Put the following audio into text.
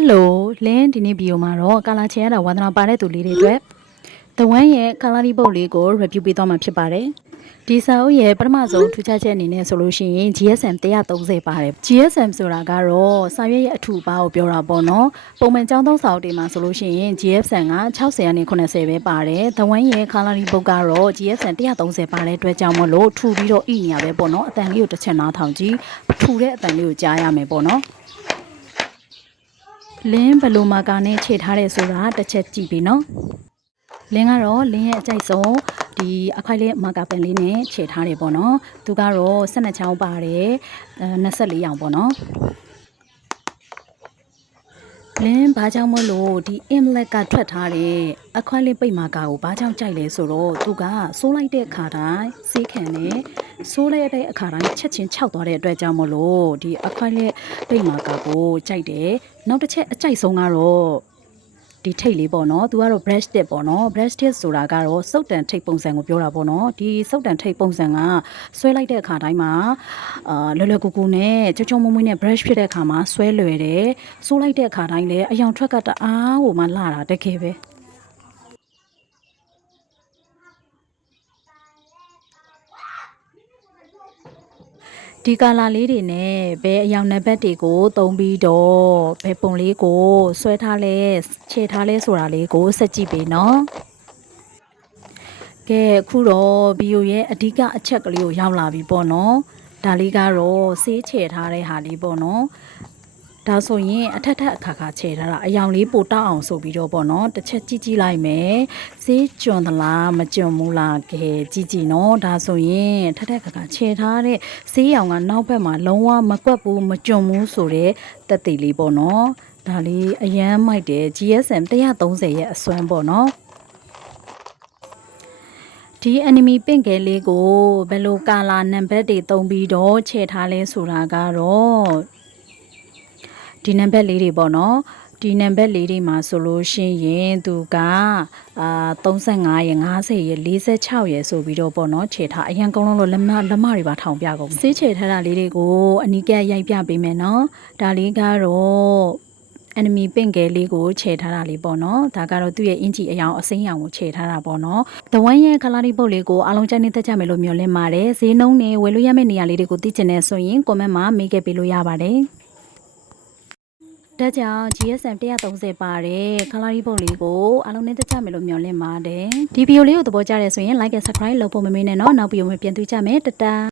Hello လင်းဒီနေ့ဗီဒီယိုမှာတော့ကာလာချင်ရတာဝါသနာပါတဲ့သူလေးတွေအတွက်The One ရဲ့ Color Book လေးကို review ပေးသွားမှာဖြစ်ပါတယ်ဒီစာအုပ်ရဲ့ပထမဆုံးထူးခြားချက်အနေနဲ့ဆိုလို့ရှိရင် GSM 130ပါတယ် GSM ဆိုတာကတော့စာရွက်ရဲ့အထူပါကိုပြောတာပေါ့နော်ပုံမှန်ကျောင်းသုံးစာအုပ်တွေမှာဆိုလို့ရှိရင် GSM က60နဲ့80ပဲပါတယ် The One ရဲ့ Color Book ကတော့ GSM 130ပါတဲ့အတွက်ကြောင့်မလို့ထူပြီးတော့ဣနေရပဲပေါ့နော်အတန်လေးကိုတစ်ချက်နားထောင်ကြည့်ထူတဲ့အတန်လေးကိုကြားရမယ်ပေါ့နော်လင်းဘလိုမာကာနဲ့ခြေထားတယ်ဆိုတာတစ်ချက်ကြည့်ပြီနော်လင်းကတော့လင်းရဲ့အကြိုက်ဆုံးဒီအခိုက်လေးမာကာပန်လေးနဲ့ခြေထားတယ်ပေါ့နော်သူကတော့12ချောင်းပါတယ်24ရောင်ပေါ့နော်လင်းဘာကြောင့်မလို့ဒီအင်လက်ကထွက်ထားတဲ့အခွက်လေးပိတ်မာကာကိုဘာကြောင့်ကြိုက်လဲဆိုတော့သူကစိုးလိုက်တဲ့အခါတိုင်းစေးခံနဲ့စိုးလိုက်တဲ့အခါတိုင်းချက်ချင်းခြောက်သွားတဲ့အတွက်ကြောင့်မလို့ဒီအခွက်လေးပိတ်မာကာကိုကြိုက်တယ်နောက်တစ်ချက်အကြိုက်ဆုံးကတော့ဒီထိတ်လေးပေါ့နော်သူကတော့ brush tip ပေါ့နော် brush tip ဆိုတာကတော့စုပ်တန်ထိတ်ပုံစံကိုပြောတာပေါ့နော်ဒီစုပ်တန်ထိတ်ပုံစံကဆွဲလိုက်တဲ့အခါတိုင်းမှာလွယ်လွယ်ကူကူနဲ့ချောချောမွေ့မွေ့နဲ့ brush ဖြစ်တဲ့အခါမှာဆွဲလွယ်တယ်ဆိုးလိုက်တဲ့အခါတိုင်းလည်းအယောင်ထွက်ကတအားကိုမှလှတာတကယ်ပဲဒီကာလာလေးတွေနဲ့ဘယ်အယောင်နံပါတ်တွေကိုသုံးပြီးတော့ဘယ်ပုံလေးကိုဆွဲထားလဲခြေထားလဲဆိုတာလေးကိုစက်ကြည့်ပေးနော်ကဲအခုတော့ဗီဒီယိုရဲ့အဓိကအချက်ကလေးကိုရောက်လာပြီပေါ့နော်ဒါလေးကတော့ဆေးခြေထားတဲ့ဟာလေးပေါ့နော်ဒါဆိုရင်အထက်အခါခါခြေထားတာအယောင်လေးပိုတောက်အောင်ဆိုပြီးတော့ပေါ့နော်တစ်ချက်ကြည့်ကြည့်လိုက်မယ်ဆေးကျွံသလားမကျွံဘူးလားကဲကြည့်ကြည့်နော်ဒါဆိုရင်ထက်ခါခါခြေထားတဲ့ဆေးရောင်ကနောက်ဘက်မှာလုံးဝမကွက်ဘူးမကျွံဘူးဆိုတဲ့တက်သေးလေးပေါ့နော်ဒါလေးအရန်မိုက်တယ် GSM 130ရဲ့အစွမ်းပေါ့နော်ဒီ enemy ပင့်ကဲလေးကိုဘယ်လိုကာလာနံပါတ်တွေသုံးပြီးတော့ခြေထားလဲဆိုတာကတော့ဒီနံပါတ်လေးတွေပေါ့နော်ဒီနံပါတ်လေးတွေမှာဆိုလို့ရှိရင်သူက35ရယ်50ရယ်46ရယ်ဆိုပြီးတော့ပေါ့နော်ခြေထားအရင်ကုန်းလုံးလို့လက်မတွေပါထောင်ပြကုန်စေးခြေထားတာလေးတွေကိုအနီးကပ်ရိုက်ပြပေးမယ်နော်ဒါလေးကတော့enemy ပင့်ကဲလေးကိုခြေထားတာလေးပေါ့နော်ဒါကတော့သူ့ရဲ့အင်ဂျီအယောင်အစိမ်းရောင်ကိုခြေထားတာပေါ့နော် The One ရဲ့ color ပုတ်လေးကိုအားလုံးကြိုက်နေတတ်ကြမယ်လို့မျှော်လင့်ပါတယ်ဈေးနှုန်းနဲ့ဝယ်လို့ရမယ့်နေရာလေးတွေကိုသိချင်နေဆိုရင် comment မှာမေးခဲ့ပေးလို့ရပါတယ်ဒါကြောင့် GSM 130ပါတယ် color ပုတ်လေးကိုအားလုံးနဲ့တတ်ကြမယ်လို့မျှော်လင့်ပါတယ်ဒီဗီဒီယိုလေးကိုသဘောကျတယ်ဆိုရင် like and subscribe လုပ်ဖို့မမေ့နဲ့နော်နောက်ဗီဒီယိုမှာပြန်တွေ့ကြမယ်တတာ